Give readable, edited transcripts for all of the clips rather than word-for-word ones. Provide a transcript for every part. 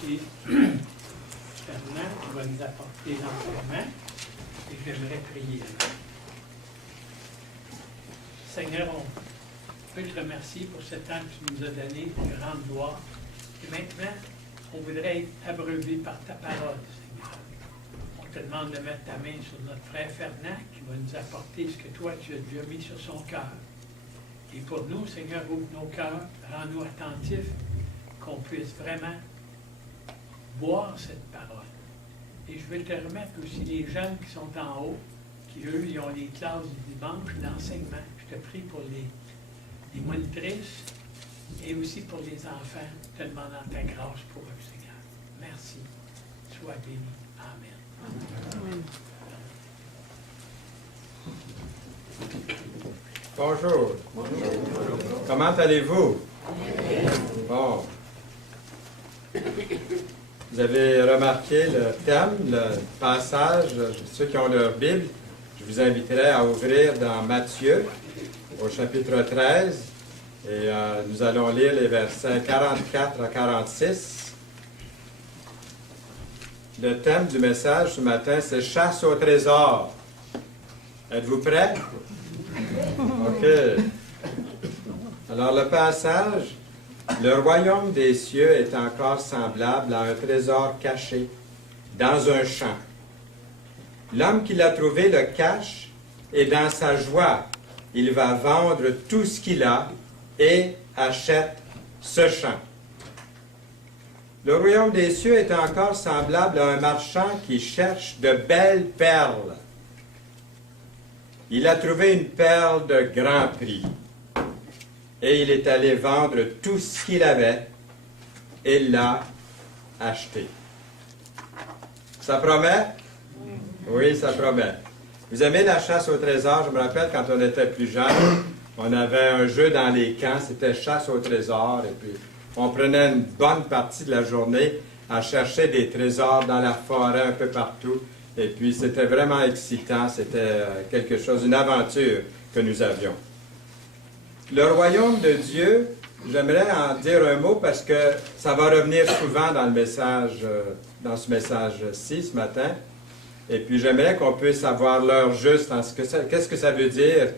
c'est Fernand qui va nous apporter l'enseignement et j'aimerais prier. Seigneur, on peut te remercier pour ce temps que tu nous as donné de grande gloire. Et maintenant, on voudrait être abreuvé par ta parole, Seigneur. On te demande de mettre ta main sur notre frère Fernand qui va nous apporter ce que toi tu as déjà mis sur son cœur. Et pour nous, Seigneur, ouvre nos cœurs, rends-nous attentifs, qu'on puisse vraiment voir cette parole. Et je vais te remettre aussi les jeunes qui sont en haut, qui eux, ils ont les classes du dimanche, l'enseignement. Je te prie pour les monitrices et aussi pour les enfants, te demandant ta grâce pour eux, Seigneur. Merci. Sois béni. Amen. Amen. Bonjour. Bonjour. Comment allez-vous? Bon. Vous avez remarqué le thème, le passage. Ceux qui ont leur Bible, je vous inviterai à ouvrir dans Matthieu, au chapitre 13. Et nous allons lire les versets 44 à 46. Le thème du message ce matin, c'est « Chasse au trésor ». Êtes-vous prêts? OK. Alors, le passage, « Le royaume des cieux est encore semblable à un trésor caché dans un champ. L'homme qui l'a trouvé le cache, et dans sa joie, il va vendre tout ce qu'il a et achète ce champ. Le royaume des cieux est encore semblable à un marchand qui cherche de belles perles. Il a trouvé une perle de grand prix et il est allé vendre tout ce qu'il avait et l'a acheté. Ça promet? Oui, ça promet. Vous aimez la chasse au trésor? Je me rappelle quand on était plus jeune, on avait un jeu dans les camps, c'était chasse au trésor, et puis on prenait une bonne partie de la journée à chercher des trésors dans la forêt un peu partout. Et puis c'était vraiment excitant, c'était quelque chose, une aventure que nous avions. Le royaume de Dieu, j'aimerais en dire un mot parce que ça va revenir souvent dans le message, dans ce message-ci ce matin. Et puis j'aimerais qu'on puisse avoir l'heure juste en qu'est-ce que ça veut dire.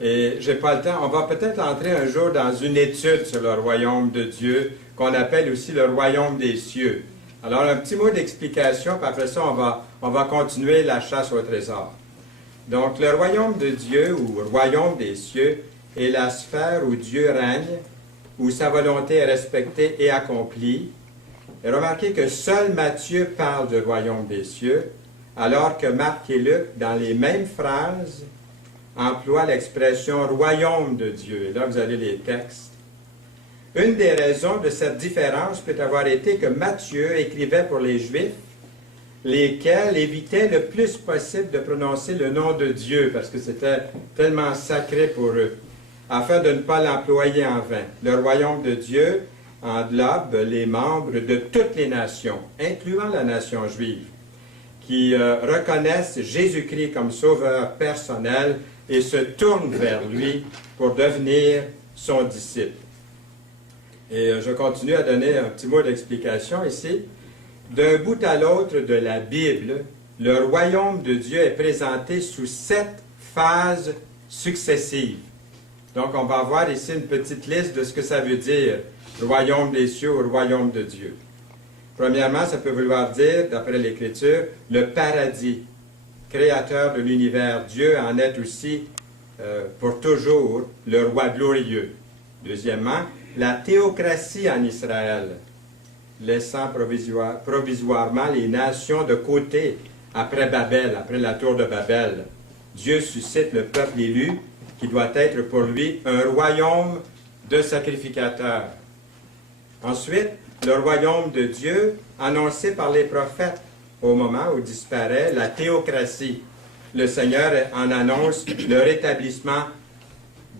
Et j'ai pas le temps. On va peut-être entrer un jour dans une étude sur le royaume de Dieu, qu'on appelle aussi le royaume des cieux. Alors, un petit mot d'explication, puis après ça, on va continuer la chasse au trésor. Donc, le royaume de Dieu, ou royaume des cieux, est la sphère où Dieu règne, où sa volonté est respectée et accomplie. Et remarquez que seul Matthieu parle du royaume des cieux, alors que Marc et Luc, dans les mêmes phrases, emploient l'expression « royaume de Dieu ». Et là, vous avez les textes. Une des raisons de cette différence peut avoir été que Matthieu écrivait pour les Juifs, lesquels évitaient le plus possible de prononcer le nom de Dieu, parce que c'était tellement sacré pour eux, afin de ne pas l'employer en vain. Le royaume de Dieu englobe les membres de toutes les nations, incluant la nation juive, qui reconnaissent Jésus-Christ comme sauveur personnel et se tournent vers lui pour devenir son disciple. Et je continue à donner un petit mot d'explication ici. D'un bout à l'autre de la Bible, le royaume de Dieu est présenté sous 7 phases successives. Donc, on va voir ici une petite liste de ce que ça veut dire, royaume des cieux ou royaume de Dieu. Premièrement, ça peut vouloir dire, d'après l'Écriture, le paradis, créateur de l'univers. Dieu en est aussi, pour toujours, le roi glorieux. Deuxièmement, la théocratie en Israël, laissant provisoirement les nations de côté après Babel, après la tour de Babel. Dieu suscite le peuple élu qui doit être pour lui un royaume de sacrificateurs. Ensuite, le royaume de Dieu annoncé par les prophètes au moment où disparaît la théocratie. Le Seigneur en annonce le rétablissement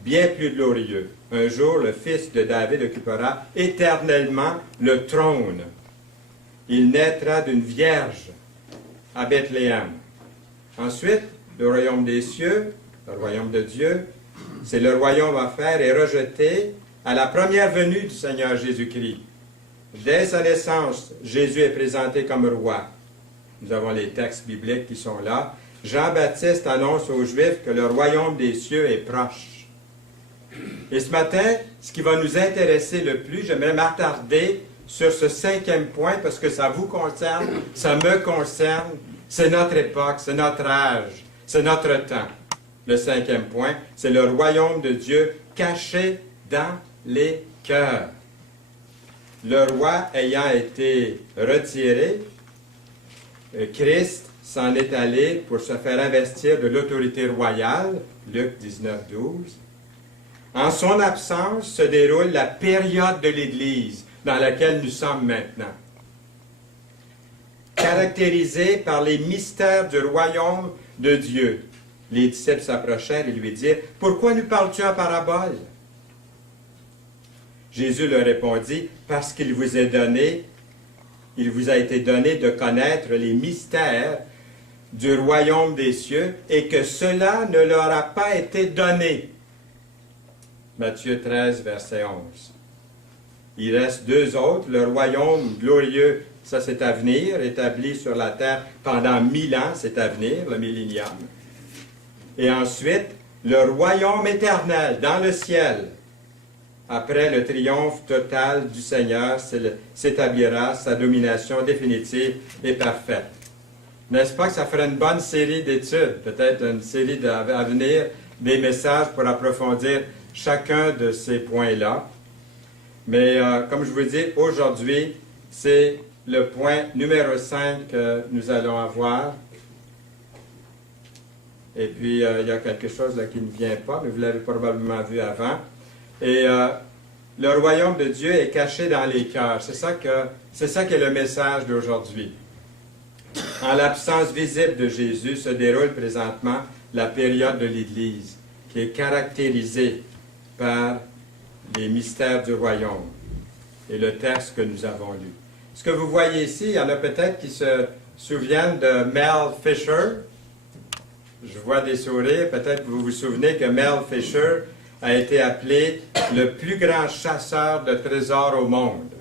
bien plus glorieux. Un jour, le fils de David occupera éternellement le trône. Il naîtra d'une vierge à Bethléem. Ensuite, le royaume des cieux, le royaume de Dieu, c'est le royaume offert et rejeté à la première venue du Seigneur Jésus-Christ. Dès sa naissance, Jésus est présenté comme roi. Nous avons les textes bibliques qui sont là. Jean-Baptiste annonce aux Juifs que le royaume des cieux est proche. Et ce matin, ce qui va nous intéresser le plus, j'aimerais m'attarder sur ce 5e point parce que ça vous concerne, ça me concerne, c'est notre époque, c'est notre âge, c'est notre temps. Le 5e point, c'est le royaume de Dieu caché dans les cœurs. Le roi ayant été retiré, Christ s'en est allé pour se faire investir de l'autorité royale, Luc 19, 12. En son absence se déroule la période de l'Église dans laquelle nous sommes maintenant, caractérisée par les mystères du royaume de Dieu. Les disciples s'approchèrent et lui dirent, « Pourquoi nous parles-tu en parabole? » Jésus leur répondit, « Parce qu'il vous est donné, il vous a été donné de connaître les mystères du royaume des cieux et que cela ne leur a pas été donné. » Matthieu 13, verset 11. Il reste 2 autres. Le royaume glorieux, ça c'est à venir, établi sur la terre pendant 1000 ans, c'est à venir, le millénium. Et ensuite, le royaume éternel dans le ciel. Après le triomphe total du Seigneur, s'établira sa domination définitive et parfaite. N'est-ce pas que ça ferait une bonne série d'études, peut-être une série à venir, des messages pour approfondir chacun de ces points-là. Mais comme je vous dis, aujourd'hui, c'est le point numéro 5 que nous allons avoir. Et puis, il y a quelque chose là qui ne vient pas, mais vous l'avez probablement vu avant. Et le royaume de Dieu est caché dans les cœurs. C'est ça qu'est le message d'aujourd'hui. En l'absence visible de Jésus se déroule présentement la période de l'Église, qui est caractérisée par les mystères du royaume et le texte que nous avons lu. Ce que vous voyez ici, il y en a peut-être qui se souviennent de Mel Fisher. Je vois des sourires. Peut-être que vous vous souvenez que Mel Fisher a été appelé le plus grand chasseur de trésors au monde.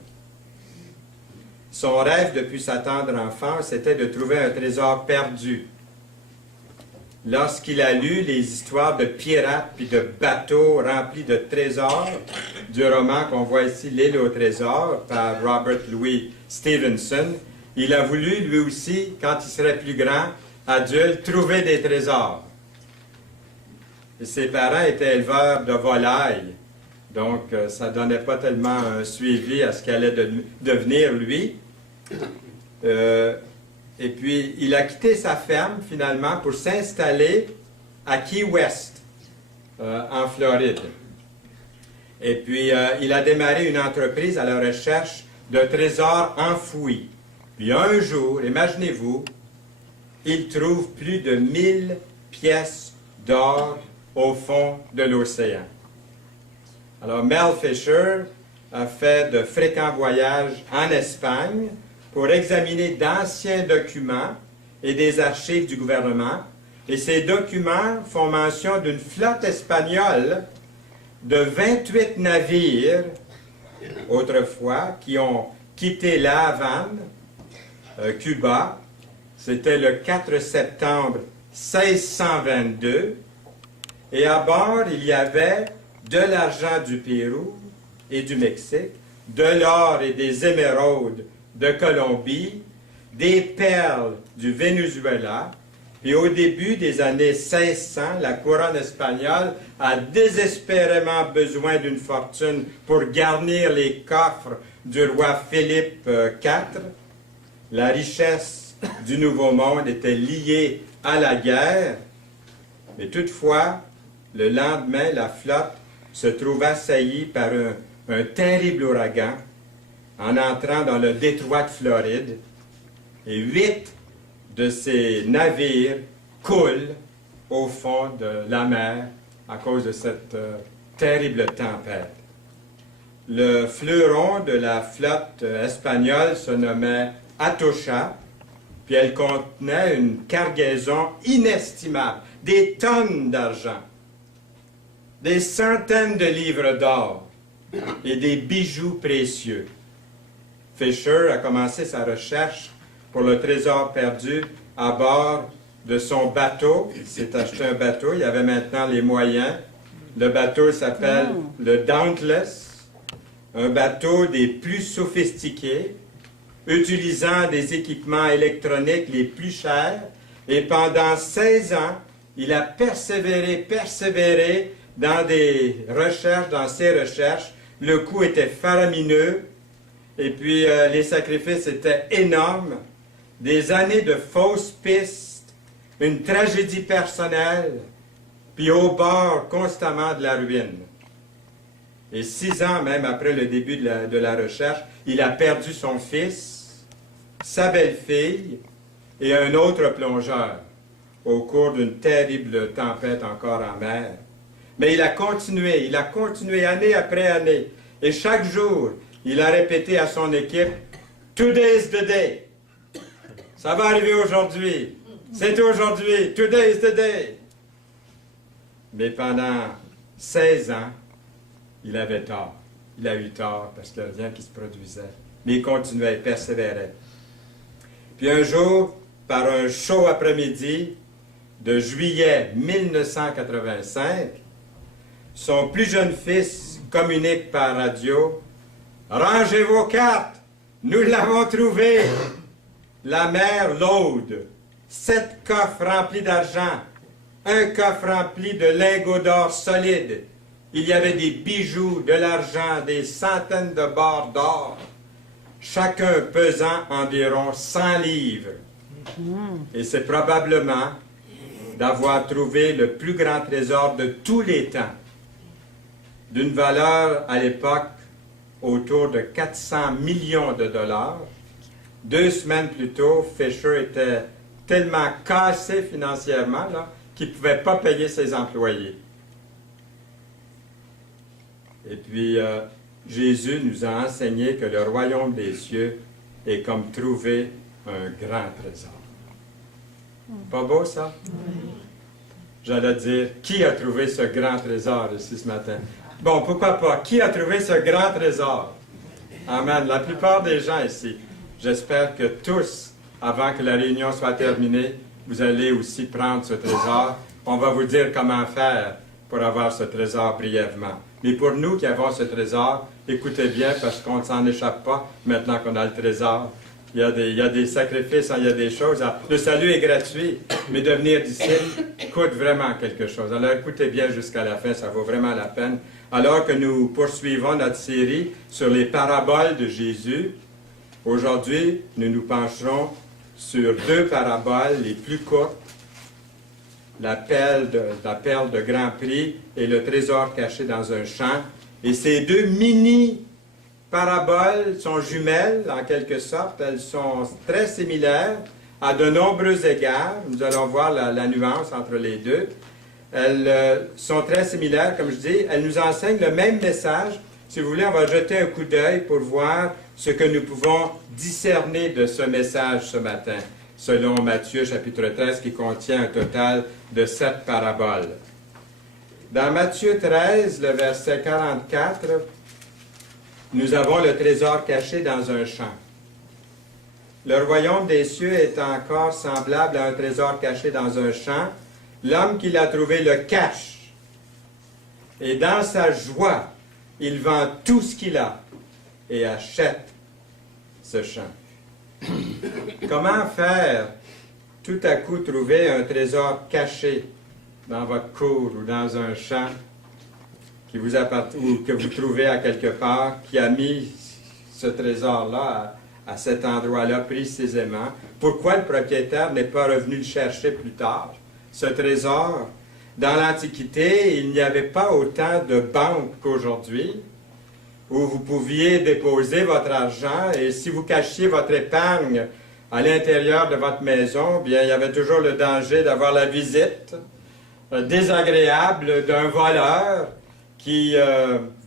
Son rêve depuis sa tendre enfance était de trouver un trésor perdu. Lorsqu'il a lu les histoires de pirates puis de bateaux remplis de trésors du roman qu'on voit ici, L'île au trésor, par Robert Louis Stevenson, il a voulu, lui aussi, quand il serait plus grand, adulte, trouver des trésors. Et ses parents étaient éleveurs de volailles, donc ça ne donnait pas tellement un suivi à ce qu'allait devenir lui. Et puis, il a quitté sa ferme, finalement, pour s'installer à Key West, en Floride. Et puis, il a démarré une entreprise à la recherche de trésors enfouis. Puis, un jour, imaginez-vous, il trouve plus de 1000 pièces d'or au fond de l'océan. Alors, Mel Fisher a fait de fréquents voyages en Espagne pour examiner d'anciens documents et des archives du gouvernement. Et ces documents font mention d'une flotte espagnole de 28 navires, autrefois, qui ont quitté La Havane, Cuba. C'était le 4 septembre 1622. Et à bord, il y avait de l'argent du Pérou et du Mexique, de l'or et des émeraudes de Colombie, des perles du Venezuela. Et au début des années 1600, la couronne espagnole a désespérément besoin d'une fortune pour garnir les coffres du roi Philippe IV. La richesse du Nouveau Monde était liée à la guerre, mais toutefois, le lendemain, la flotte se trouve assaillie par un terrible ouragan en entrant dans le détroit de Floride, et 8 de ces navires coulent au fond de la mer à cause de cette terrible tempête. Le fleuron de la flotte espagnole se nommait Atocha, puis elle contenait une cargaison inestimable, des tonnes d'argent, des centaines de livres d'or et des bijoux précieux. Fisher a commencé sa recherche pour le trésor perdu à bord de son bateau. Il s'est acheté un bateau, il avait maintenant les moyens. Le bateau s'appelle le Dauntless, un bateau des plus sophistiqués, utilisant des équipements électroniques les plus chers. Et pendant 16 ans, il a persévéré dans des recherches, dans ses recherches. Le coût était faramineux. Et puis, les sacrifices étaient énormes. Des années de fausses pistes, une tragédie personnelle, puis au bord constamment de la ruine. Et 6 ans même après le début de la recherche, il a perdu son fils, sa belle-fille et un autre plongeur au cours d'une terrible tempête encore en mer. Mais il a continué année après année. Et chaque jour, il a répété à son équipe, « Today's the day ». Ça va arriver aujourd'hui. C'est aujourd'hui. Today's the day. Mais pendant 16 ans, il avait tort. Il a eu tort parce qu'il n'y avait rien qui se produisait. Mais il continuait, il persévérait. Puis un jour, par un chaud après-midi de juillet 1985, son plus jeune fils communique par radio, « Rangez vos cartes, nous l'avons trouvé. La mer Laude, 7 coffres remplis d'argent, un coffre rempli de lingots d'or solides. Il y avait des bijoux, de l'argent, des centaines de barres d'or, chacun pesant environ 100 livres. Et c'est probablement d'avoir trouvé le plus grand trésor de tous les temps, d'une valeur à l'époque autour de 400 millions de dollars. 2 semaines plus tôt, Fisher était tellement cassé financièrement qu'il ne pouvait pas payer ses employés. Et puis, Jésus nous a enseigné que le royaume des cieux est comme trouver un grand trésor. Pas beau, ça? J'allais dire, qui a trouvé ce grand trésor ici ce matin? Bon, pourquoi pas? Qui a trouvé ce grand trésor? Amen. La plupart des gens ici. J'espère que tous, avant que la réunion soit terminée, vous allez aussi prendre ce trésor. On va vous dire comment faire pour avoir ce trésor brièvement. Mais pour nous qui avons ce trésor, écoutez bien parce qu'on ne s'en échappe pas maintenant qu'on a le trésor. Il y a des sacrifices, il y a des choses. Le salut est gratuit, mais devenir disciple coûte vraiment quelque chose. Alors écoutez bien jusqu'à la fin, ça vaut vraiment la peine. Alors que nous poursuivons notre série sur les paraboles de Jésus, aujourd'hui, nous nous pencherons sur 2 paraboles les plus courtes, la perle de grand prix et le trésor caché dans un champ. Et ces 2 mini-paraboles sont jumelles, en quelque sorte. Elles sont très similaires à de nombreux égards. Nous allons voir la nuance entre les deux. Elles sont très similaires, comme je dis. Elles nous enseignent le même message. Si vous voulez, on va jeter un coup d'œil pour voir ce que nous pouvons discerner de ce message ce matin, selon Matthieu chapitre 13, qui contient un total de 7 paraboles. Dans Matthieu 13, le verset 44, nous avons le trésor caché dans un champ. Le royaume des cieux est encore semblable à un trésor caché dans un champ. L'homme qui l'a trouvé le cache. Et dans sa joie, il vend tout ce qu'il a et achète ce champ. Comment faire tout à coup trouver un trésor caché dans votre cour ou dans un champ qui vous appartient ou que vous trouvez à quelque part, qui a mis ce trésor-là à cet endroit-là précisément? Pourquoi le propriétaire n'est pas revenu le chercher plus tard? Ce trésor, dans l'Antiquité, il n'y avait pas autant de banques qu'aujourd'hui, où vous pouviez déposer votre argent et si vous cachiez votre épargne à l'intérieur de votre maison, bien, il y avait toujours le danger d'avoir la visite désagréable d'un voleur qui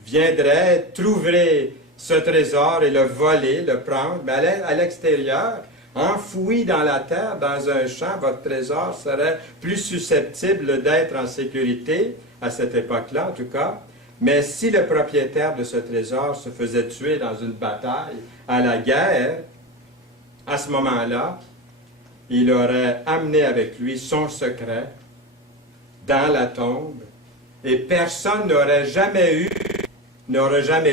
viendrait trouver ce trésor et le voler, le prendre. Mais à l'extérieur, enfoui dans la terre, dans un champ, votre trésor serait plus susceptible d'être en sécurité, à cette époque-là en tout cas. Mais si le propriétaire de ce trésor se faisait tuer dans une bataille, à la guerre, à ce moment-là, il aurait amené avec lui son secret dans la tombe, et personne n'aurait jamais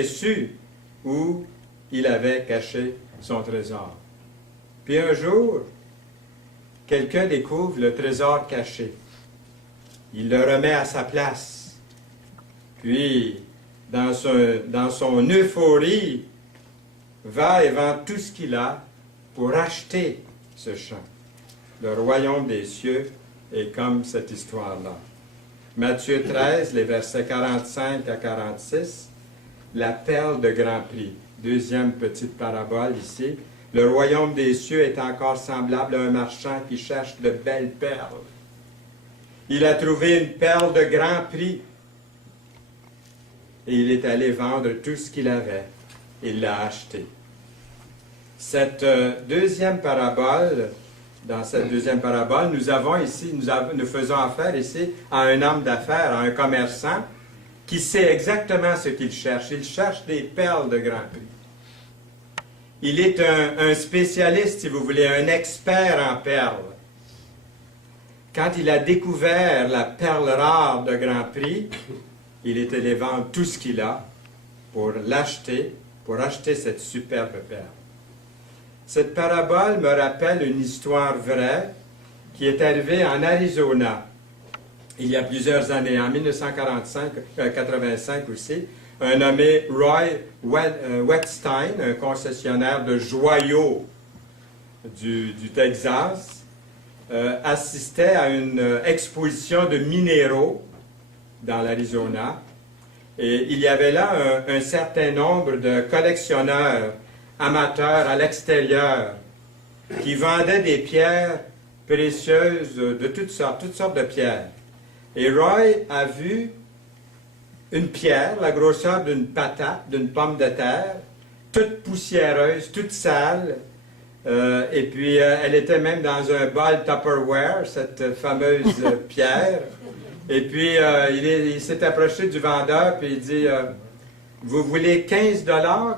su où il avait caché son trésor. Puis un jour, quelqu'un découvre le trésor caché. Il le remet à sa place. Puis, dans son euphorie, va et vend tout ce qu'il a pour acheter ce champ. Le royaume des cieux est comme cette histoire-là. Matthieu 13, les versets 45 à 46, la perle de grand prix. Deuxième petite parabole ici. Le royaume des cieux est encore semblable à un marchand qui cherche de belles perles. Il a trouvé une perle de grand prix et il est allé vendre tout ce qu'il avait. Il l'a acheté. Cette deuxième parabole, dans cette deuxième parabole, nous faisons affaire ici à un homme d'affaires, à un commerçant qui sait exactement ce qu'il cherche. Il cherche des perles de grand prix. Il est un spécialiste, si vous voulez, un expert en perles. Quand il a découvert la perle rare de grand prix, il est allé vendre tout ce qu'il a pour l'acheter, pour acheter cette superbe perle. Cette parabole me rappelle une histoire vraie qui est arrivée en Arizona il y a plusieurs années, en 1985 aussi. Un nommé Roy Wettstein, un concessionnaire de joyaux du Texas, assistait à une exposition de minéraux dans l'Arizona. Et il y avait là un certain nombre de collectionneurs amateurs à l'extérieur qui vendaient des pierres précieuses de toutes sortes de pierres. Et Roy a vu une pierre, la grosseur d'une patate, d'une pomme de terre, toute poussiéreuse, toute sale, et puis elle était même dans un bol Tupperware, cette fameuse pierre. Et puis il s'est approché du vendeur, puis il dit « Vous voulez 15 $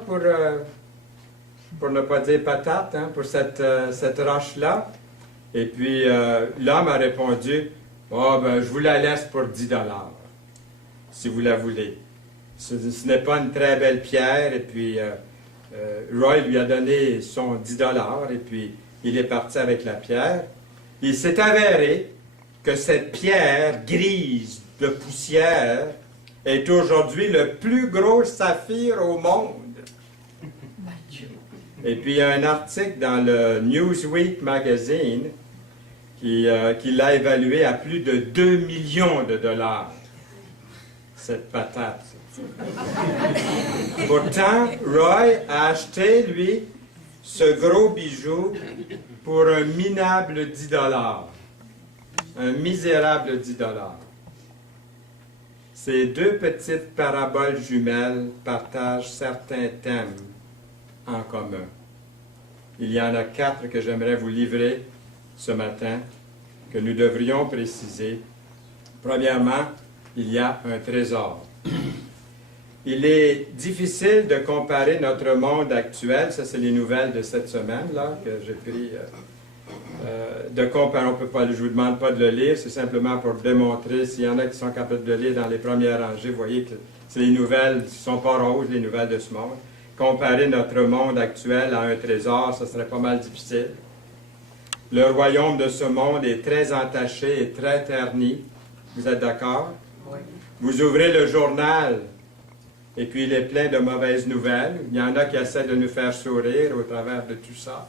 pour ne pas dire patate, hein, pour cette roche-là? » Et puis l'homme a répondu « Oh, ben, je vous la laisse pour 10 $, si vous la voulez. » Ce n'est pas une très belle pierre, et puis Roy lui a donné son 10 $, et puis il est parti avec la pierre. Il s'est avéré que cette pierre grise de poussière est aujourd'hui le plus gros saphir au monde. Et puis il y a un article dans le Newsweek magazine qui l'a évalué à plus de 2 millions de $, cette patate. Pourtant, Roy a acheté, lui, ce gros bijou pour un minable 10 $. Un misérable 10 $. Ces deux petites paraboles jumelles partagent certains thèmes en commun. Il y en a 4 que j'aimerais vous livrer ce matin, que nous devrions préciser. Premièrement, il y a un trésor. Il est difficile de comparer notre monde actuel, ça c'est les nouvelles de cette semaine là, que j'ai pris, de comparer, on peut pas, je ne vous demande pas de le lire, c'est simplement pour démontrer, s'il y en a qui sont capables de le lire dans les premières rangées, vous voyez que c'est les nouvelles, ne sont pas roses, les nouvelles de ce monde. Comparer notre monde actuel à un trésor, ça serait pas mal difficile. Le royaume de ce monde est très entaché et très terni. Vous êtes d'accord? Oui. Vous ouvrez le journal, et puis il est plein de mauvaises nouvelles. Il y en a qui essaient de nous faire sourire au travers de tout ça.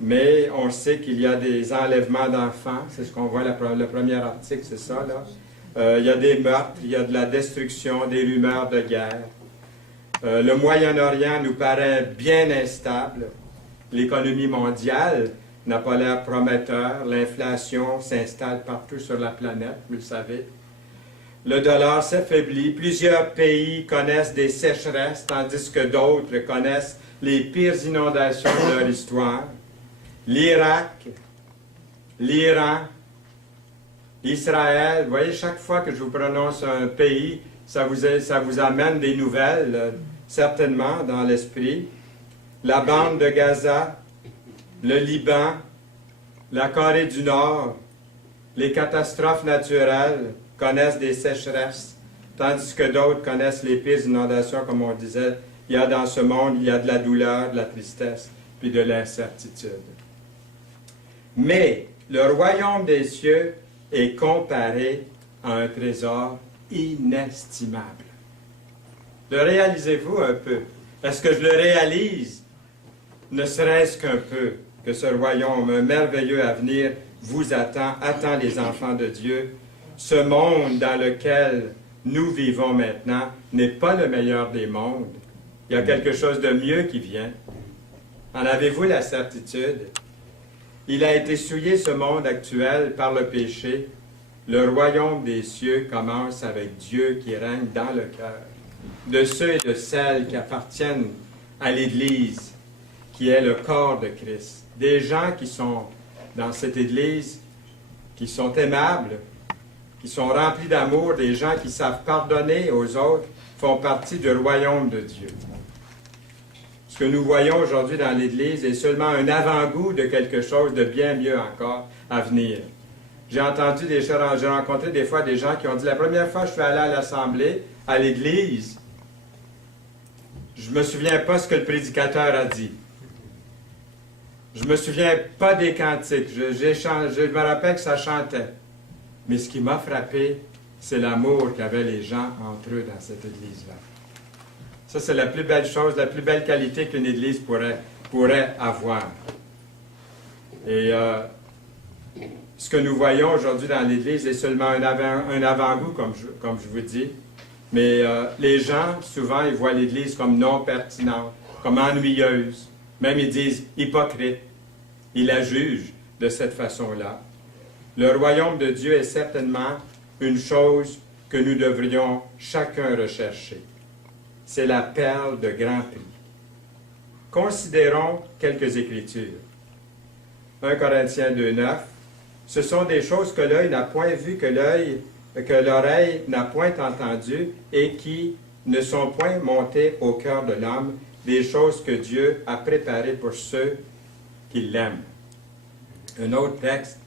Mais on sait qu'il y a des enlèvements d'enfants. C'est ce qu'on voit, le premier article, c'est ça, là. Il y a des meurtres, il y a de la destruction, des rumeurs de guerre. Le Moyen-Orient nous paraît bien instable. L'économie mondiale n'a pas l'air prometteur. L'inflation s'installe partout sur la planète, vous le savez. Le dollar s'affaiblit. Plusieurs pays connaissent des sécheresses, tandis que d'autres connaissent les pires inondations de leur histoire. L'Irak, l'Iran, Israël. Vous voyez, chaque fois que je vous prononce un pays ça vous amène des nouvelles, certainement, dans l'esprit. La bande de Gaza, le Liban, la Corée du Nord, les catastrophes naturelles connaissent des sécheresses, tandis que d'autres connaissent les pires inondations, comme on disait. Il y a dans ce monde, il y a de la douleur, de la tristesse, puis de l'incertitude. Mais le royaume des cieux est comparé à un trésor inestimable. Le réalisez-vous un peu? Est-ce que je le réalise, ne serait-ce qu'un peu, que ce royaume, un merveilleux avenir, vous attend les enfants de Dieu? Ce monde dans lequel nous vivons maintenant n'est pas le meilleur des mondes. Il y a quelque chose de mieux qui vient. En avez-vous la certitude? Il a été souillé, ce monde actuel, par le péché. Le royaume des cieux commence avec Dieu qui règne dans le cœur de ceux et de celles qui appartiennent à l'Église, qui est le corps de Christ. Des gens qui sont dans cette Église, qui sont aimables, qui sont remplis d'amour, des gens qui savent pardonner aux autres, font partie du royaume de Dieu. Ce que nous voyons aujourd'hui dans l'Église est seulement un avant-goût de quelque chose de bien mieux encore à venir. J'ai entendu j'ai rencontré des fois des gens qui ont dit, la première fois que je suis allé à l'Assemblée, à l'Église, je ne me souviens pas ce que le prédicateur a dit. Je ne me souviens pas des cantiques. Je me rappelle que ça chantait. Mais ce qui m'a frappé, c'est l'amour qu'avaient les gens entre eux dans cette Église-là. Ça, c'est la plus belle chose, la plus belle qualité qu'une Église pourrait avoir. Et ce que nous voyons aujourd'hui dans l'Église est seulement un avant-goût, comme je vous dis. Mais les gens, souvent, ils voient l'Église comme non pertinente, comme ennuyeuse. Même ils disent hypocrite. Ils la jugent de cette façon-là. Le royaume de Dieu est certainement une chose que nous devrions chacun rechercher. C'est la perle de grand prix. Considérons quelques écritures. 1 Corinthiens 2,9. Ce sont des choses que l'œil n'a point vues, que l'oreille n'a point entendues et qui ne sont point montées au cœur de l'homme, des choses que Dieu a préparées pour ceux qui l'aiment. Un autre texte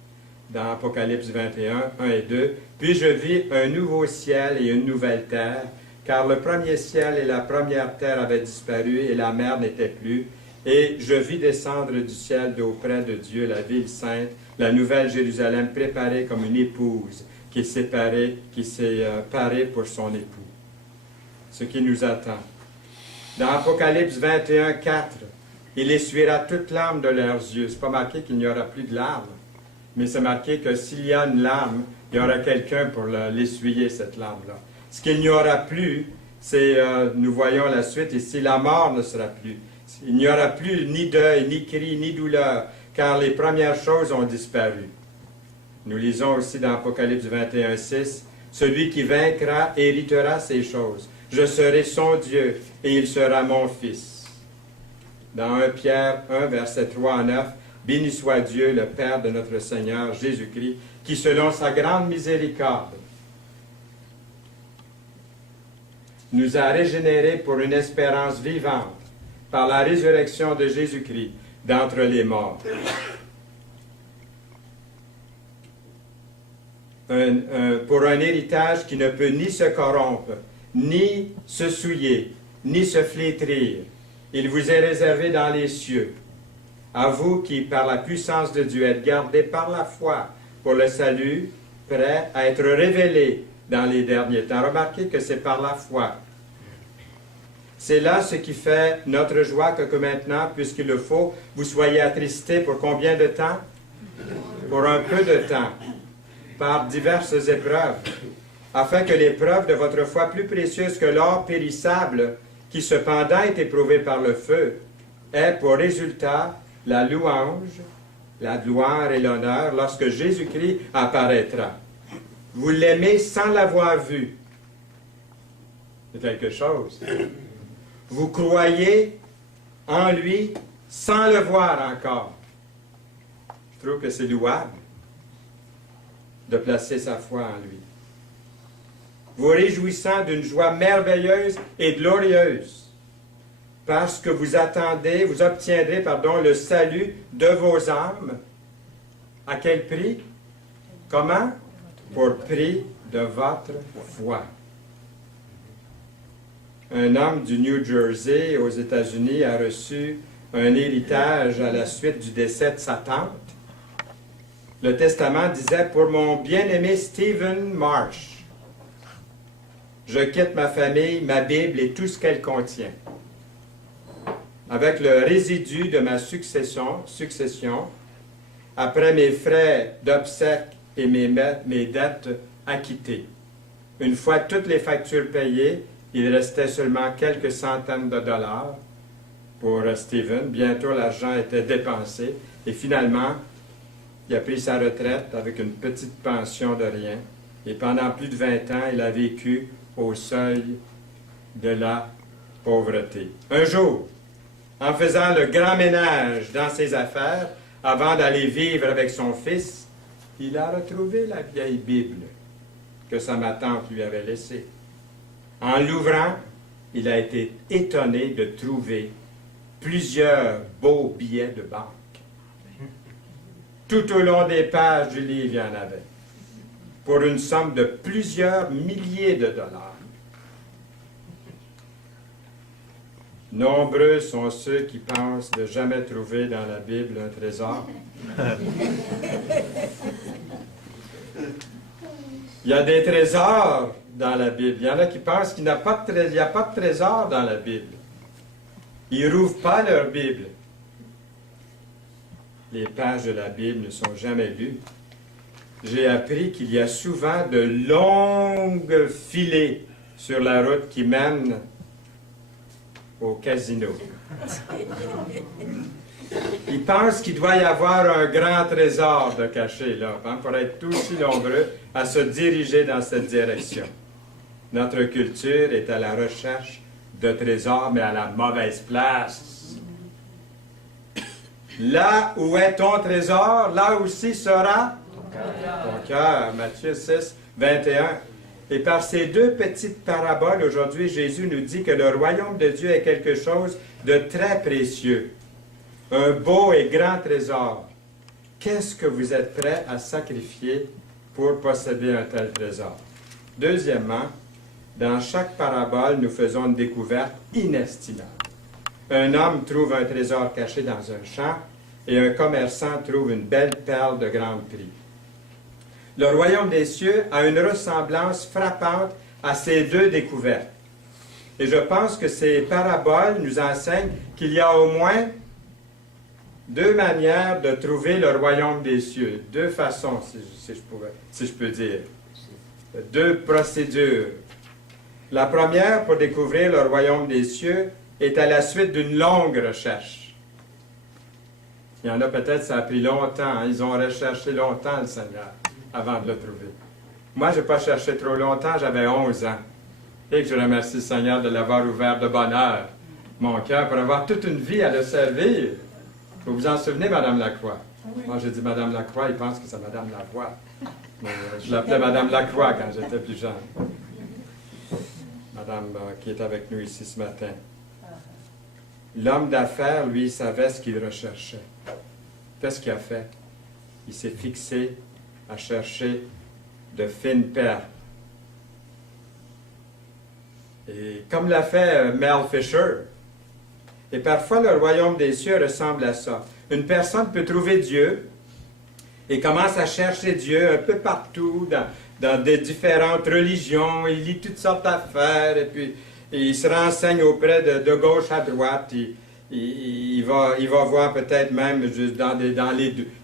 dans Apocalypse 21, 1 et 2. « Puis je vis un nouveau ciel et une nouvelle terre, car le premier ciel et la première terre avaient disparu et la mer n'était plus. Et je vis descendre du ciel d'auprès de Dieu la ville sainte, la nouvelle Jérusalem préparée comme une épouse qui s'est parée pour son époux. » Ce qui nous attend. Dans Apocalypse 21, 4, « Il essuiera toute larme de leurs yeux. » Ce n'est pas marqué qu'il n'y aura plus de larmes, mais c'est marqué que s'il y a une larme, il y aura quelqu'un pour l'essuyer, cette larme-là. Ce qu'il n'y aura plus, c'est, nous voyons la suite ici, la mort ne sera plus. Il n'y aura plus ni deuil, ni cri, ni douleur, car les premières choses ont disparu. Nous lisons aussi dans Apocalypse 21, 6, « Celui qui vaincra héritera ces choses. Je serai son Dieu, et il sera mon fils. » Dans 1 Pierre 1, verset 3 à 9, « Béni soit Dieu, le Père de notre Seigneur Jésus-Christ, qui, selon sa grande miséricorde, nous a régénérés pour une espérance vivante par la résurrection de Jésus-Christ d'entre les morts. » Pour un héritage qui ne peut ni se corrompre, ni se souiller, ni se flétrir. Il vous est réservé dans les cieux. À vous qui, par la puissance de Dieu, êtes gardés par la foi pour le salut, prêts à être révélés dans les derniers temps. Remarquez que c'est par la foi. C'est là ce qui fait notre joie que maintenant, puisqu'il le faut, vous soyez attristés pour combien de temps? Pour un peu de temps, par diverses épreuves, afin que l'épreuve de votre foi, plus précieuse que l'or périssable, qui cependant est éprouvé par le feu, ait pour résultat la louange, la gloire et l'honneur lorsque Jésus-Christ apparaîtra. Vous l'aimez sans l'avoir vu. C'est quelque chose. Vous croyez en lui sans le voir encore. Je trouve que c'est louable de placer sa foi en lui. vous réjouissant d'une joie merveilleuse et glorieuse, parce que vous obtiendrez, le salut de vos âmes. À quel prix? Comment? Pour prix de votre foi. Un homme du New Jersey, aux États-Unis, a reçu un héritage à la suite du décès de sa tante. Le testament disait « Pour mon bien-aimé Stephen Marsh, je quitte ma famille, ma Bible et tout ce qu'elle contient. Avec le résidu de ma succession, après mes frais d'obsèques et mes dettes acquittées. Une fois toutes les factures payées, il restait seulement quelques centaines de dollars pour Stephen. Bientôt, l'argent était dépensé et finalement, il a pris sa retraite avec une petite pension de rien. Et pendant plus de 20 ans, il a vécu au seuil de la pauvreté. Un jour, en faisant le grand ménage dans ses affaires, avant d'aller vivre avec son fils, il a retrouvé la vieille Bible que sa tante lui avait laissée. En l'ouvrant, il a été étonné de trouver plusieurs beaux billets de banque. Tout au long des pages du livre, il y en avait, pour une somme de plusieurs milliers de dollars. Nombreux sont ceux qui pensent de jamais trouver dans la Bible un trésor. Il y a des trésors dans la Bible. Il y en a qui pensent qu'il n'y a pas de trésor dans la Bible. Ils ne rouvrent pas leur Bible. Les pages de la Bible ne sont jamais lues. J'ai appris qu'il y a souvent de longues filets sur la route qui mènent au casino. Ils pensent qu'il doit y avoir un grand trésor de caché là, pour être tous si nombreux à se diriger dans cette direction. Notre culture est à la recherche de trésors, mais à la mauvaise place. Là où est ton trésor, là aussi sera ton cœur. Matthieu 6, 21. Et par ces deux petites paraboles, aujourd'hui, Jésus nous dit que le royaume de Dieu est quelque chose de très précieux. Un beau et grand trésor. Qu'est-ce que vous êtes prêt à sacrifier pour posséder un tel trésor? Deuxièmement, dans chaque parabole, nous faisons une découverte inestimable. Un homme trouve un trésor caché dans un champ et un commerçant trouve une belle perle de grand prix. Le royaume des cieux a une ressemblance frappante à ces deux découvertes. Et je pense que ces paraboles nous enseignent qu'il y a au moins deux manières de trouver le royaume des cieux. Deux façons, si je peux dire. Deux procédures. La première, pour découvrir le royaume des cieux, est à la suite d'une longue recherche. Il y en a peut-être, ça a pris longtemps. Ils ont recherché longtemps le Seigneur avant de le trouver. Moi, je n'ai pas cherché trop longtemps, j'avais 11 ans. Et que je remercie le Seigneur de l'avoir ouvert de bonne heure, mon cœur, pour avoir toute une vie à le servir. Vous vous en souvenez, Madame Lacroix? Oui. Moi, j'ai dit Madame Lacroix, il pense que c'est Madame Lavoie. Mais je l'appelais Madame Lacroix quand j'étais plus jeune. Madame qui est avec nous ici ce matin. L'homme d'affaires, lui, savait ce qu'il recherchait. Qu'est-ce qu'il a fait? Il s'est fixé à chercher de fines perles. Et comme l'a fait Mel Fisher, et parfois le royaume des cieux ressemble à ça. Une personne peut trouver Dieu et commence à chercher Dieu un peu partout, dans des différentes religions. Il lit toutes sortes d'affaires et puis il se renseigne auprès de gauche à droite. Il va voir peut-être même dans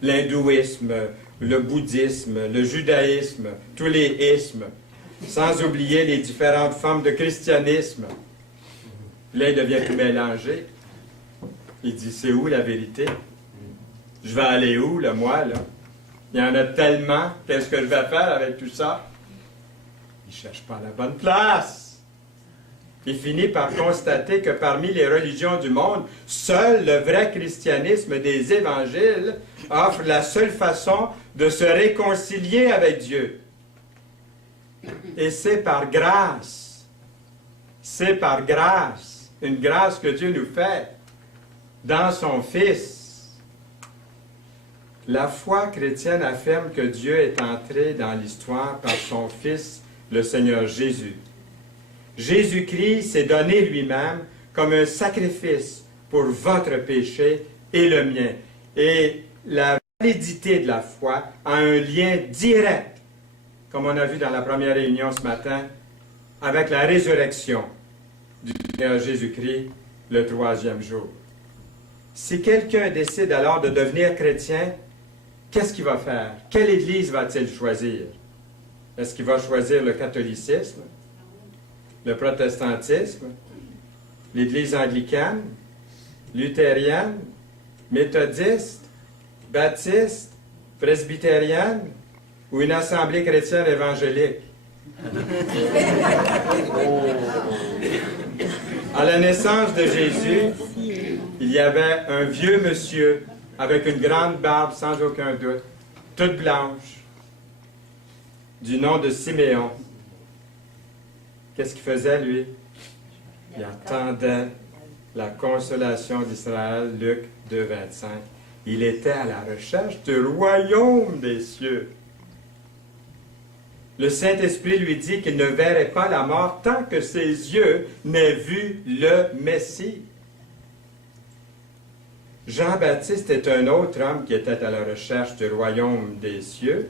l'hindouisme, le bouddhisme, le judaïsme, tous les ismes, sans oublier les différentes formes de christianisme. Là, il devient tout mélangé. Il dit, c'est où la vérité? Je vais aller où, là, moi, là? Il y en a tellement, qu'est-ce que je vais faire avec tout ça? Il ne cherche pas la bonne place. Il finit par constater que parmi les religions du monde, seul le vrai christianisme des évangiles offre la seule façon de se réconcilier avec Dieu. Et c'est par grâce. C'est par grâce. Une grâce que Dieu nous fait dans son Fils. La foi chrétienne affirme que Dieu est entré dans l'histoire par son Fils, le Seigneur Jésus. Jésus-Christ s'est donné lui-même comme un sacrifice pour votre péché et le mien. Et la validité de la foi a un lien direct, comme on a vu dans la première réunion ce matin, avec la résurrection du Seigneur Jésus-Christ le 3e jour. Si quelqu'un décide alors de devenir chrétien, qu'est-ce qu'il va faire? Quelle Église va-t-il choisir? Est-ce qu'il va choisir le catholicisme, le protestantisme, l'Église anglicane, luthérienne, méthodiste, baptiste, presbytérienne ou une assemblée chrétienne évangélique? À la naissance de Jésus, il y avait un vieux monsieur avec une grande barbe sans aucun doute, toute blanche, du nom de Siméon. Qu'est-ce qu'il faisait, lui? Il attendait la consolation d'Israël, Luc 2, 25. Il était à la recherche du royaume des cieux. Le Saint-Esprit lui dit qu'il ne verrait pas la mort tant que ses yeux n'aient vu le Messie. Jean-Baptiste est un autre homme qui était à la recherche du royaume des cieux.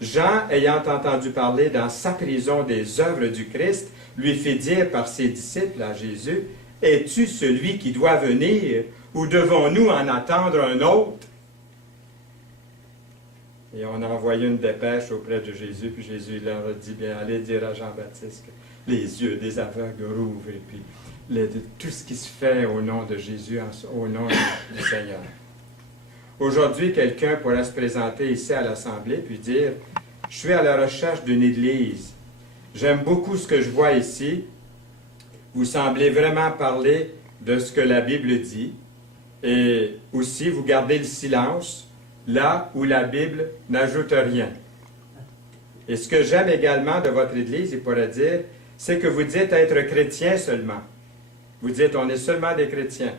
Jean, ayant entendu parler dans sa prison des œuvres du Christ, lui fit dire par ses disciples à Jésus, « Es-tu celui qui doit venir, ou devons-nous en attendre un autre? » Et on a envoyé une dépêche auprès de Jésus, puis Jésus leur a dit, « Bien, allez dire à Jean-Baptiste que les yeux des aveugles rouvrent, et puis tout ce qui se fait au nom de Jésus, au nom du Seigneur. » Aujourd'hui, quelqu'un pourrait se présenter ici à l'Assemblée puis dire, « Je suis à la recherche d'une Église. J'aime beaucoup ce que je vois ici. Vous semblez vraiment parler de ce que la Bible dit. Et aussi, vous gardez le silence là où la Bible n'ajoute rien. Et ce que j'aime également de votre Église, il pourrait dire, c'est que vous dites être chrétien seulement. Vous dites, on est seulement des chrétiens.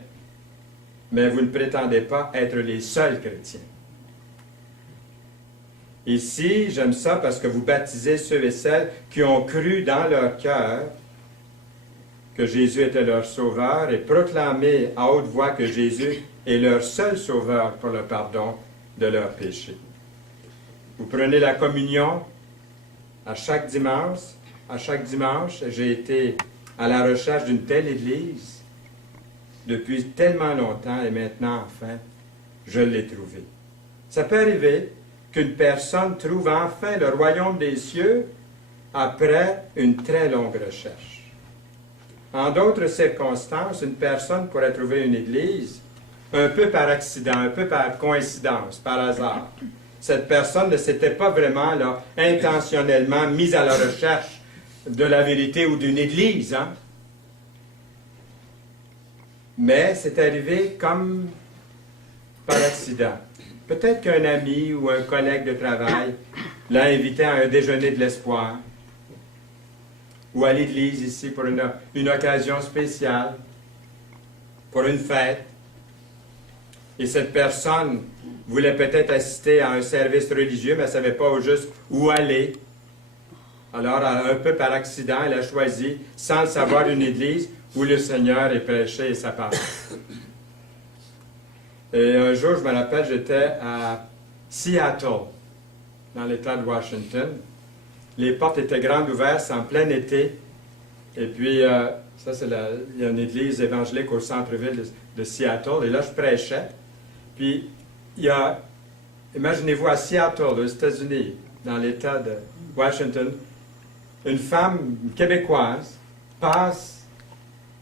Mais vous ne prétendez pas être les seuls chrétiens. Ici, j'aime ça parce que vous baptisez ceux et celles qui ont cru dans leur cœur que Jésus était leur sauveur et proclamé à haute voix que Jésus est leur seul sauveur pour le pardon de leurs péchés. Vous prenez la communion à chaque dimanche. À chaque dimanche, j'ai été à la recherche d'une telle Église depuis tellement longtemps et maintenant, enfin, je l'ai trouvée. Ça peut arriver qu'une personne trouve enfin le royaume des cieux après une très longue recherche. En d'autres circonstances, une personne pourrait trouver une Église un peu par accident, un peu par coïncidence, par hasard. Cette personne ne s'était pas vraiment là, intentionnellement mise à la recherche de la vérité ou d'une Église, hein? Mais c'est arrivé comme par accident. Peut-être qu'un ami ou un collègue de travail l'a invité à un déjeuner de l'espoir ou à l'église ici pour une occasion spéciale, pour une fête. Et cette personne voulait peut-être assister à un service religieux, mais elle ne savait pas juste où aller. Alors, un peu par accident, elle a choisi, sans le savoir, une église où le Seigneur est prêché et sa parole. Et un jour, je me rappelle, j'étais à Seattle, dans l'État de Washington. Les portes étaient grandes ouvertes, c'est en plein été. Et puis, ça, il y a une église évangélique au centre-ville de Seattle. Et là, je prêchais. Puis, il y a, imaginez-vous, à Seattle, aux États-Unis, dans l'État de Washington, une femme québécoise passe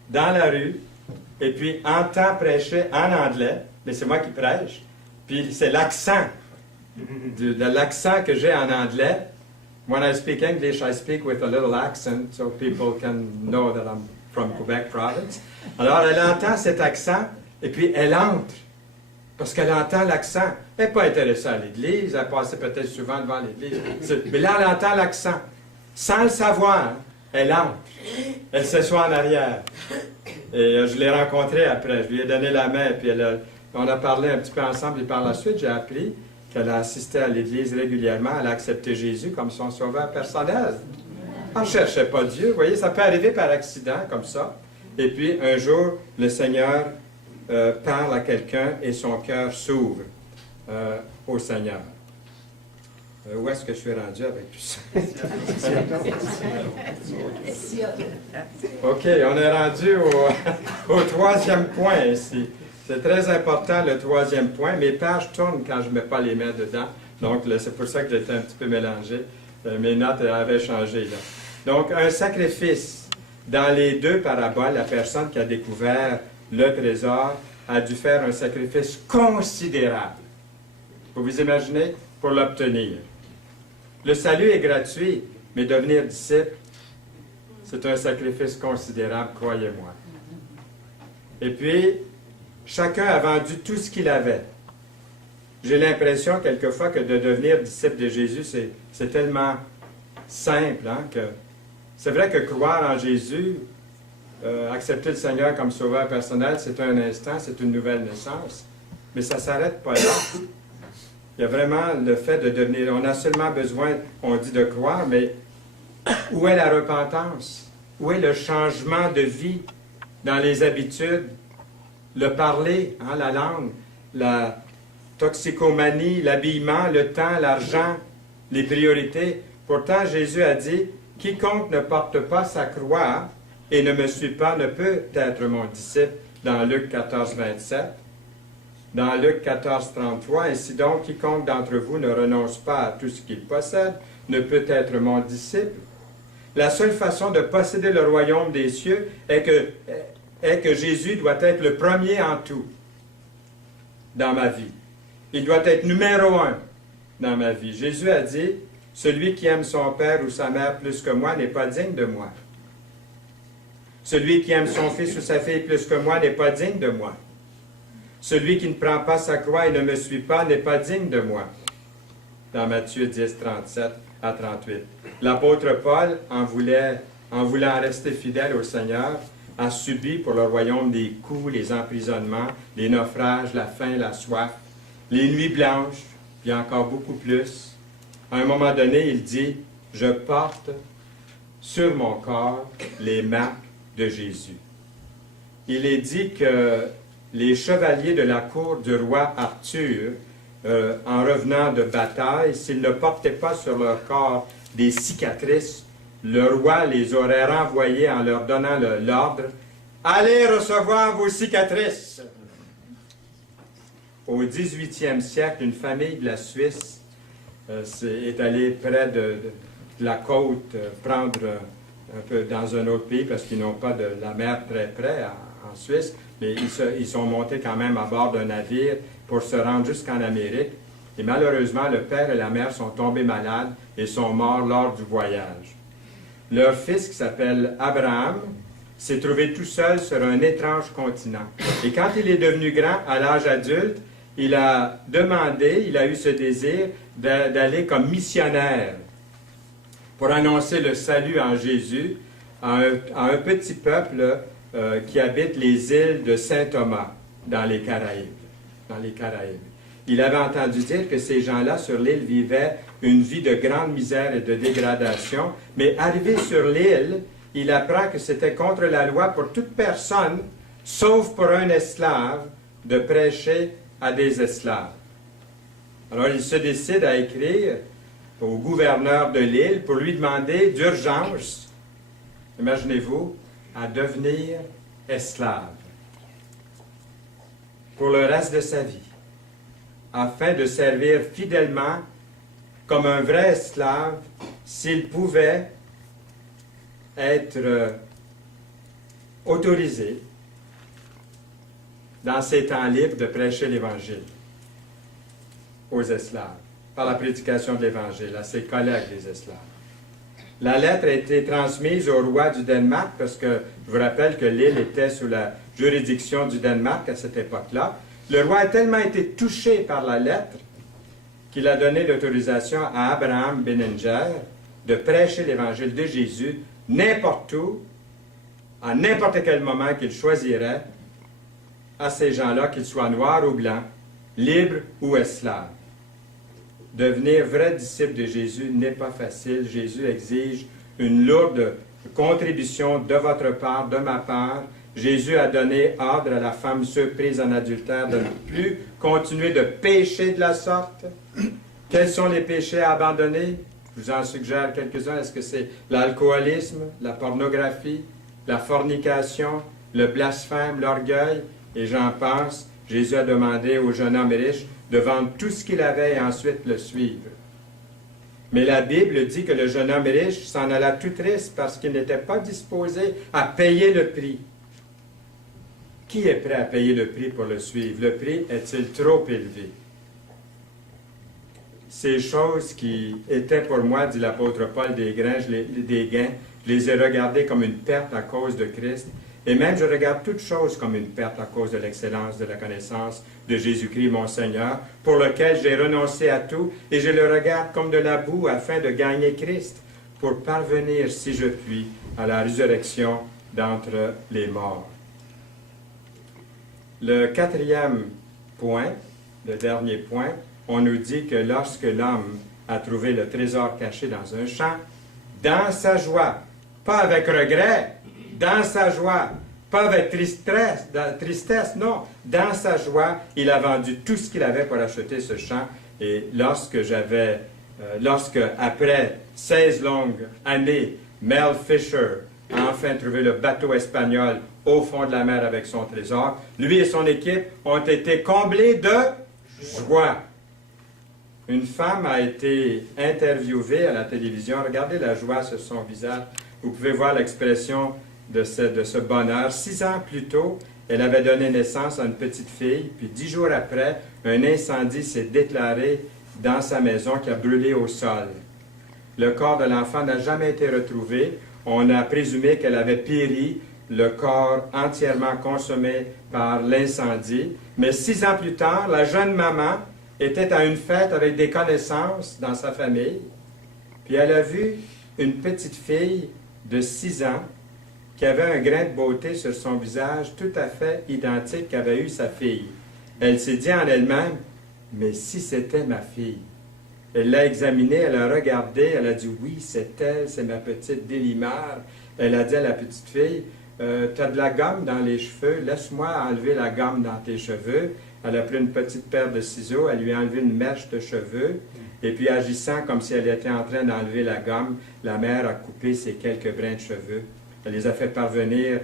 dans la rue et puis entend prêcher en anglais, mais c'est moi qui prêche, puis c'est l'accent, de l'accent que j'ai en anglais. When I speak English, I speak with a little accent so people can know that I'm from Quebec province. Alors, elle entend cet accent et puis elle entre parce qu'elle entend l'accent. Elle n'est pas intéressée à l'Église, elle passait peut-être souvent devant l'Église, mais là, elle entend l'accent. sans le savoir, elle entre. Elle s'assoit en arrière. Et je l'ai rencontrée après. Je lui ai donné la main, puis on a parlé un petit peu ensemble. Et par la suite, j'ai appris qu'elle a assisté à l'Église régulièrement. Elle a accepté Jésus comme son sauveur personnel. On ne cherchait pas Dieu. Vous voyez, ça peut arriver par accident, comme ça. Et puis, un jour, le Seigneur parle à quelqu'un et son cœur s'ouvre au Seigneur. Où est-ce que je suis rendu avec tout ça? OK, on est rendu au troisième point ici. C'est très important, le troisième point. Mes pages tournent quand je ne mets pas les mains dedans. Donc, c'est pour ça que j'étais un petit peu mélangé. Mes notes avaient changé, là. Donc, un sacrifice. Dans les deux paraboles, la personne qui a découvert le trésor a dû faire un sacrifice considérable. Vous vous imaginez? Pour l'obtenir. Le salut est gratuit, mais devenir disciple, c'est un sacrifice considérable, croyez-moi. Et puis, chacun a vendu tout ce qu'il avait. J'ai l'impression, quelquefois, que de devenir disciple de Jésus, c'est tellement simple, hein, que c'est vrai que croire en Jésus, accepter le Seigneur comme sauveur personnel, c'est un instant, c'est une nouvelle naissance. Mais ça ne s'arrête pas là. Il y a vraiment le fait de devenir... On a seulement besoin, on dit de croire, mais où est la repentance? Où est le changement de vie dans les habitudes? Le parler, hein, la langue, la toxicomanie, l'habillement, le temps, l'argent, les priorités. Pourtant, Jésus a dit, « Quiconque ne porte pas sa croix et ne me suit pas ne peut être mon disciple » dans Luc 14, 27. Dans Luc 14, 33, « Ainsi donc, quiconque d'entre vous ne renonce pas à tout ce qu'il possède ne peut être mon disciple. » La seule façon de posséder le royaume des cieux est que Jésus doit être le premier en tout dans ma vie. Il doit être numéro 1 dans ma vie. Jésus a dit, « Celui qui aime son père ou sa mère plus que moi n'est pas digne de moi. Celui qui aime son fils ou sa fille plus que moi n'est pas digne de moi. Celui qui ne prend pas sa croix et ne me suit pas n'est pas digne de moi. » Dans Matthieu 10, 37 à 38. L'apôtre Paul, en voulant rester fidèle au Seigneur, a subi pour le royaume des coups, les emprisonnements, les naufrages, la faim, la soif, les nuits blanches, puis encore beaucoup plus. À un moment donné, il dit, « Je porte sur mon corps les marques de Jésus. » Il est dit que les chevaliers de la cour du roi Arthur, en revenant de bataille, s'ils ne portaient pas sur leur corps des cicatrices, le roi les aurait renvoyés en leur donnant l'ordre « Allez recevoir vos cicatrices !» Au 18e siècle, une famille de la Suisse est allée près de la côte prendre un peu dans un autre pays parce qu'ils n'ont pas de la mer très près en Suisse, mais ils sont montés quand même à bord d'un navire pour se rendre jusqu'en Amérique. Et malheureusement, le père et la mère sont tombés malades et sont morts lors du voyage. Leur fils, qui s'appelle Abraham, s'est trouvé tout seul sur un étrange continent. Et quand il est devenu grand, à l'âge adulte, il a eu ce désir d'aller comme missionnaire pour annoncer le salut en Jésus à un petit peuple qui habite les îles de Saint-Thomas dans les Caraïbes. Il avait entendu dire que ces gens-là sur l'île vivaient une vie de grande misère et de dégradation, mais arrivé sur l'île, il apprend que c'était contre la loi pour toute personne, sauf pour un esclave, de prêcher à des esclaves. Alors il se décide à écrire au gouverneur de l'île pour lui demander d'urgence, imaginez-vous, à devenir esclave pour le reste de sa vie, afin de servir fidèlement comme un vrai esclave s'il pouvait être autorisé dans ses temps libres de prêcher l'Évangile aux esclaves, par la prédication de l'Évangile, à ses collègues les esclaves. La lettre a été transmise au roi du Danemark, parce que je vous rappelle que l'île était sous la juridiction du Danemark à cette époque-là. Le roi a tellement été touché par la lettre qu'il a donné l'autorisation à Abraham Benninger de prêcher l'Évangile de Jésus n'importe où, à n'importe quel moment qu'il choisirait, à ces gens-là, qu'ils soient noirs ou blancs, libres ou esclaves. Devenir vrai disciple de Jésus n'est pas facile. Jésus exige une lourde contribution de votre part, de ma part. Jésus a donné ordre à la femme surprise en adultère de ne plus continuer de pécher de la sorte. Quels sont les péchés à abandonner? Je vous en suggère quelques-uns. Est-ce que c'est l'alcoolisme, la pornographie, la fornication, le blasphème, l'orgueil? Et j'en passe. Jésus a demandé au jeune homme riche de vendre tout ce qu'il avait et ensuite le suivre. Mais la Bible dit que le jeune homme riche s'en alla tout triste parce qu'il n'était pas disposé à payer le prix. Qui est prêt à payer le prix pour le suivre? Le prix est-il trop élevé? Ces choses qui étaient pour moi, dit l'apôtre Paul, des gains, je les ai regardées comme une perte à cause de Christ. Et même je regarde toutes choses comme une perte à cause de l'excellence de la connaissance de Jésus-Christ, mon Seigneur, pour lequel j'ai renoncé à tout, et je le regarde comme de la boue afin de gagner Christ, pour parvenir, si je puis, à la résurrection d'entre les morts. Le quatrième point, le dernier point, on nous dit que lorsque l'homme a trouvé le trésor caché dans un champ, dans sa joie, pas avec regret, dans sa joie, pas avec tristesse, non, dans sa joie, il a vendu tout ce qu'il avait pour acheter ce champ. Et lorsque après 16 longues années, Mel Fisher a enfin trouvé le bateau espagnol au fond de la mer avec son trésor, lui et son équipe ont été comblés de joie. Une femme a été interviewée à la télévision. Regardez la joie sur son visage. Vous pouvez voir l'expression de ce bonheur. 6 ans plus tôt, elle avait donné naissance à une petite fille, puis 10 jours après, un incendie s'est déclaré dans sa maison qui a brûlé au sol. Le corps de l'enfant n'a jamais été retrouvé. On a présumé qu'elle avait péri, le corps entièrement consommé par l'incendie. Mais 6 ans plus tard, la jeune maman était à une fête avec des connaissances dans sa famille, puis elle a vu une petite fille de 6 ans qui avait un grain de beauté sur son visage tout à fait identique qu'avait eu sa fille. Elle s'est dit en elle-même, « Mais si c'était ma fille ». Elle l'a examinée, elle a regardé, elle a dit, « Oui, c'est elle, c'est ma petite Délimare ». Elle a dit à la petite fille, « Tu as de la gomme dans les cheveux, laisse-moi enlever la gomme dans tes cheveux ». Elle a pris une petite paire de ciseaux, elle lui a enlevé une mèche de cheveux, et puis agissant comme si elle était en train d'enlever la gomme, la mère a coupé ses quelques brins de cheveux. Elle les a fait parvenir,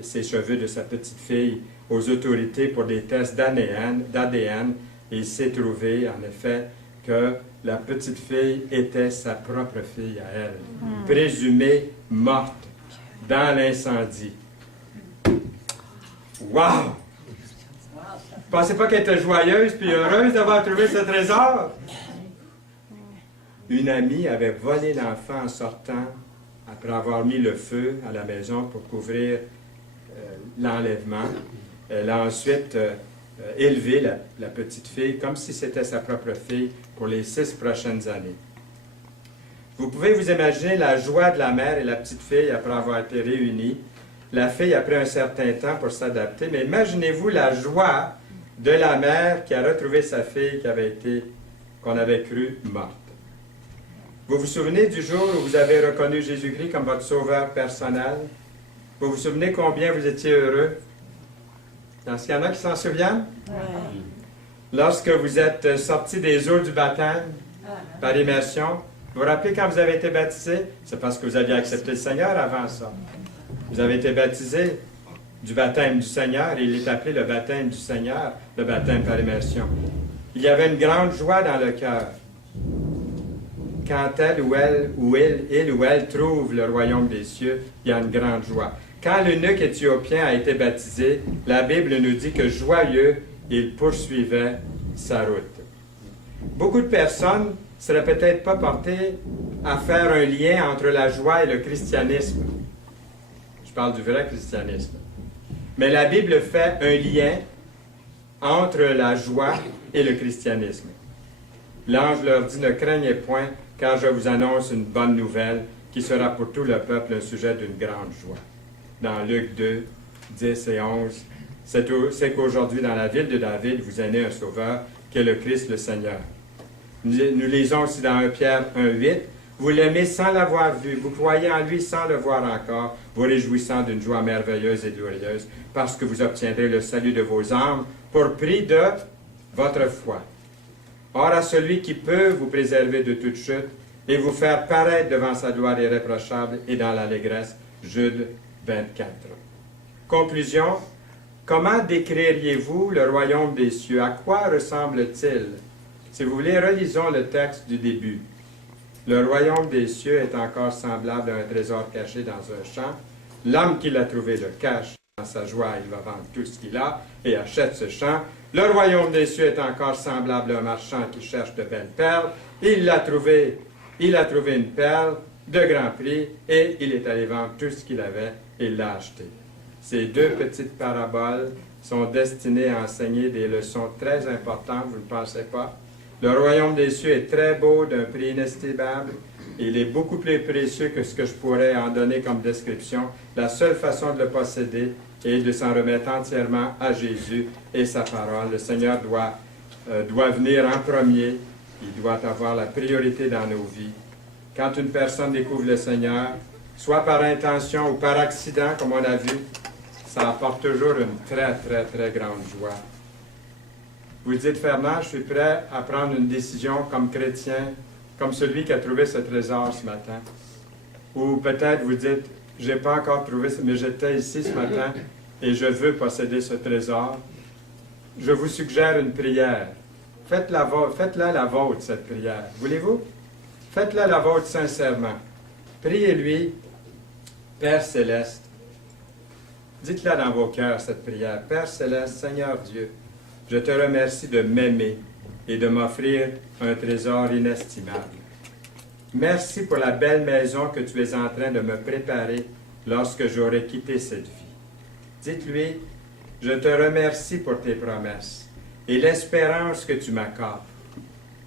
ces cheveux de sa petite fille, aux autorités pour des tests d'ADN, et il s'est trouvé, en effet, que la petite fille était sa propre fille à elle, présumée morte dans l'incendie. Wow! Je ne pensais pas qu'elle était joyeuse puis heureuse d'avoir trouvé ce trésor. Une amie avait volé l'enfant en sortant, après avoir mis le feu à la maison pour couvrir l'enlèvement. Elle a ensuite élevé la petite fille comme si c'était sa propre fille pour les 6 prochaines années. Vous pouvez vous imaginer la joie de la mère et la petite fille après avoir été réunies. La fille a pris un certain temps pour s'adapter, mais imaginez-vous la joie de la mère qui a retrouvé sa fille qu'on avait cru morte. Vous vous souvenez du jour où vous avez reconnu Jésus-Christ comme votre sauveur personnel? Vous vous souvenez combien vous étiez heureux? Est-ce qu'il y en a qui s'en souviennent? Oui. Lorsque vous êtes sortis des eaux du baptême par immersion, vous vous rappelez quand vous avez été baptisé? C'est parce que vous aviez accepté le Seigneur avant ça. Vous avez été baptisé du baptême du Seigneur, et il est appelé le baptême du Seigneur, le baptême par immersion. Il y avait une grande joie dans le cœur. Quand il ou elle trouve le royaume des cieux, il y a une grande joie. Quand l'eunuque éthiopien a été baptisé, la Bible nous dit que joyeux, il poursuivait sa route. Beaucoup de personnes ne seraient peut-être pas portées à faire un lien entre la joie et le christianisme. Je parle du vrai christianisme. Mais la Bible fait un lien entre la joie et le christianisme. L'ange leur dit, ne craignez point, car je vous annonce une bonne nouvelle qui sera pour tout le peuple un sujet d'une grande joie. Dans Luc 2, 10 et 11, c'est qu'aujourd'hui, dans la ville de David, vous est né un sauveur, qui est le Christ le Seigneur. Nous lisons aussi dans 1 Pierre 1,8, vous l'aimez sans l'avoir vu, vous croyez en lui sans le voir encore, vous réjouissant d'une joie merveilleuse et glorieuse, parce que vous obtiendrez le salut de vos âmes pour prix de votre foi. Or, à celui qui peut vous préserver de toute chute et vous faire paraître devant sa gloire irréprochable et dans l'allégresse. Jude 24. Conclusion. Comment décririez-vous le royaume des cieux? À quoi ressemble-t-il? Si vous voulez, relisons le texte du début. Le royaume des cieux est encore semblable à un trésor caché dans un champ. L'homme qui l'a trouvé le cache. Dans sa joie, il va vendre tout ce qu'il a et achète ce champ. Le royaume des cieux est encore semblable à un marchand qui cherche de belles perles. Il a trouvé une perle de grand prix et il est allé vendre tout ce qu'il avait et l'a acheté. Ces deux petites paraboles sont destinées à enseigner des leçons très importantes, vous ne pensez pas? Le royaume des cieux est très beau, d'un prix inestimable. Il est beaucoup plus précieux que ce que je pourrais en donner comme description. La seule façon de le posséder est de s'en remettre entièrement à Jésus et sa parole. Le Seigneur doit venir en premier. Il doit avoir la priorité dans nos vies. Quand une personne découvre le Seigneur, soit par intention ou par accident, comme on a vu, ça apporte toujours une très, très, très grande joie. Vous dites, Fernand, je suis prêt à prendre une décision comme chrétien, comme celui qui a trouvé ce trésor ce matin. Ou peut-être vous dites, je n'ai pas encore trouvé, mais j'étais ici ce matin et je veux posséder ce trésor. Je vous suggère une prière. Faites-la la vôtre, cette prière. Voulez-vous? Faites-la la vôtre sincèrement. Priez-lui, Père Céleste. Dites-la dans vos cœurs, cette prière. Père Céleste, Seigneur Dieu, je te remercie de m'aimer et de m'offrir un trésor inestimable. Merci pour la belle maison que tu es en train de me préparer lorsque j'aurai quitté cette vie. Dites-lui, je te remercie pour tes promesses et l'espérance que tu m'accordes.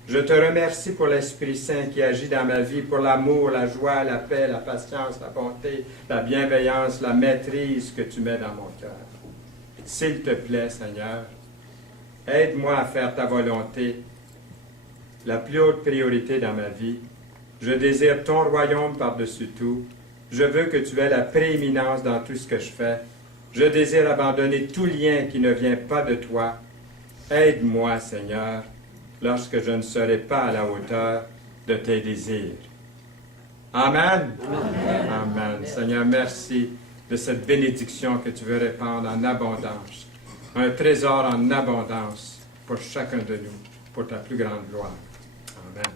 Je te remercie pour l'Esprit Saint qui agit dans ma vie, pour l'amour, la joie, la paix, la patience, la bonté, la bienveillance, la maîtrise que tu mets dans mon cœur. S'il te plaît, Seigneur, aide-moi à faire ta volonté, la plus haute priorité dans ma vie. Je désire ton royaume par-dessus tout. Je veux que tu aies la prééminence dans tout ce que je fais. Je désire abandonner tout lien qui ne vient pas de toi. Aide-moi, Seigneur, lorsque je ne serai pas à la hauteur de tes désirs. Amen. Amen. Amen. Seigneur, merci de cette bénédiction que tu veux répandre en abondance. Un trésor en abondance pour chacun de nous, pour ta plus grande gloire. Amen.